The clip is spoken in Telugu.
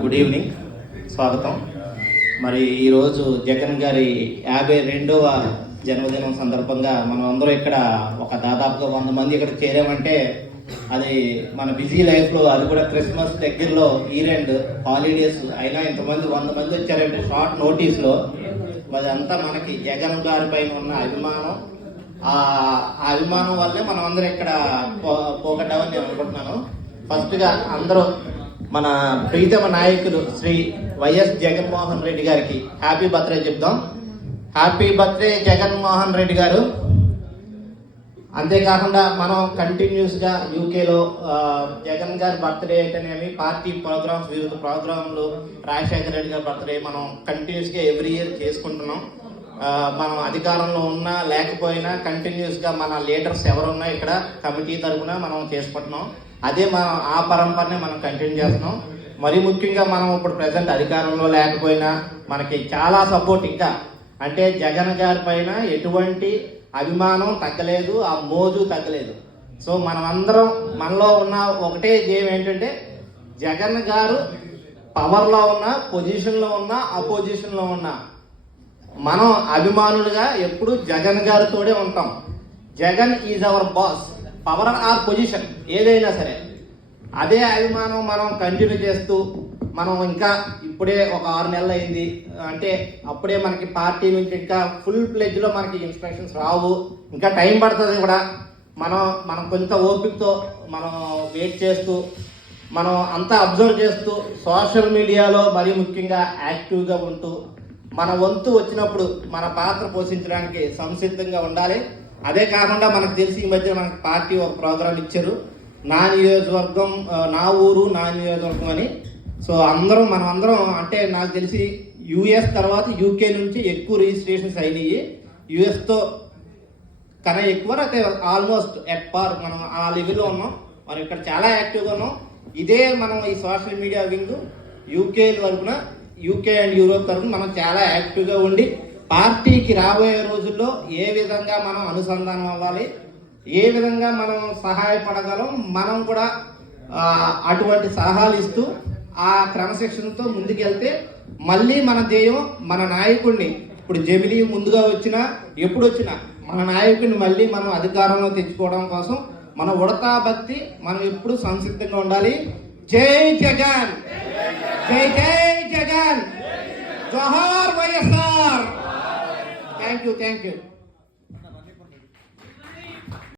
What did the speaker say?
గుడ్ ఈవినింగ్, స్వాగతం. మరి ఈరోజు జగన్ గారి 52వ జన్మదినం సందర్భంగా మనం అందరూ ఇక్కడ ఒక దాదాపుగా 100 మంది ఇక్కడ చేరామంటే అది మన బిజీ లైఫ్లో, అది కూడా క్రిస్మస్ దగ్గరలో, ఈరెండ్ హాలిడేస్ అయినా ఇంతమంది 100 మంది వచ్చారంటే షార్ట్ నోటీస్లో. మరి అంతా మనకి జగన్ గారి పైన ఉన్న అభిమానం, ఆ అభిమానం వల్లే మనం అందరూ ఇక్కడ పోగొట్టామని నేను అనుకుంటున్నాను. ఫస్ట్గా అందరూ మన ప్రీతమ నాయకులు శ్రీ వైఎస్ జగన్మోహన్ రెడ్డి గారికి హ్యాపీ బర్త్డే చెప్దాం. హ్యాపీ బర్త్డే జగన్మోహన్ రెడ్డి గారు. అంతేకాకుండా మనం కంటిన్యూస్గా యూకేలో జగన్ గారి బర్త్డే అయితేనేమి, పార్టీ ప్రోగ్రామ్స్, వివిధ ప్రోగ్రాంలు, రాజశేఖర రెడ్డి గారి బర్త్డే మనం కంటిన్యూస్గా ఎవ్రీ ఇయర్ చేసుకుంటున్నాం. మనం అధికారంలో ఉన్నా లేకపోయినా కంటిన్యూస్గా మన లీడర్స్ ఎవరున్నా ఇక్కడ కమిటీ తరఫున మనం చేసుకుంటున్నాం. అదే మనం ఆ పరంపరనే మనం కంటిన్యూ చేస్తున్నాం. మరీ ముఖ్యంగా మనం ఇప్పుడు ప్రజెంట్ అధికారంలో లేకపోయినా మనకి చాలా సపోర్ట్, ఇంకా అంటే జగన్ గారి పైన ఎటువంటి అభిమానం తగ్గలేదు, ఆ మోజు తగ్గలేదు. సో మనం అందరం, మనలో ఉన్న ఒకటే ధ్యేయం ఏంటంటే జగన్ గారు పవర్లో ఉన్న, పొజిషన్లో ఉన్న, అపోజిషన్లో ఉన్న మనం అభిమానులుగా ఎప్పుడు జగన్ గారితోనే ఉంటాం. Jagan is our boss, power or position ఏదైనా సరే. అదే అభిమానం మనం కంటిన్యూ చేస్తూ, మనం ఇంకా ఇప్పుడే ఒక 6 నెలలు అయింది అంటే అప్పుడే మనకి పార్టీ నుంచి ఇంకా ఫుల్ ప్లెడ్జ్లో మనకి ఇన్స్ట్రక్షన్స్ రావు, ఇంకా టైం పడుతుంది కూడా. మనం కొంత ఓపికతో మనం వెయిట్ చేస్తూ, మనం అంతా అబ్జర్వ్ చేస్తూ, సోషల్ మీడియాలో మరీ ముఖ్యంగా యాక్టివ్గా ఉంటూ, మన వంతు వచ్చినప్పుడు మన పాత్ర పోషించడానికి సంసిద్ధంగా ఉండాలి. అదే కాకుండా మనకు తెలిసి ఈ మధ్య మనకి పార్టీ ఒక ప్రోగ్రాం ఇచ్చారు, నా నియోజకవర్గం నా ఊరు నా నియోజకవర్గం అని. సో మనం అందరం అంటే నాకు తెలిసి యూఎస్ తర్వాత యూకే నుంచి ఎక్కువ రిజిస్ట్రేషన్స్ అయినాయి. యూఎస్తో కన్నా ఎక్కువ, అయితే ఆల్మోస్ట్ ఎట్ పార్ మనం ఆ లెవెల్లో ఉన్నాం. మనం ఇక్కడ చాలా యాక్టివ్గా ఉన్నాం. ఇదే మనం ఈ సోషల్ మీడియా వింగ్ యూకే తరఫున, యూకే అండ్ యూరోప్ తరఫున మనం చాలా యాక్టివ్గా ఉండి పార్టీకి రాబోయే రోజుల్లో ఏ విధంగా మనం అనుసంధానం అవ్వాలి, ఏ విధంగా మనం సహాయపడగలం, మనం కూడా అటువంటి సలహాలు ఇస్తూ ఆ క్రమశిక్షణతో ముందుకెళ్తే మళ్ళీ మన ధ్యేయం, మన నాయకుడిని ఇప్పుడు జమిలీ ముందుగా వచ్చినా ఎప్పుడు వచ్చినా మన నాయకుడిని మళ్ళీ మనం అధికారంలో తెచ్చుకోవడం కోసం మన ఉడతా భక్తి మనం ఎప్పుడు సంసిద్ధంగా ఉండాలి. జై జగన్, జై జై జగన్, జోహార్ వైఎస్ఆర్. Thank you.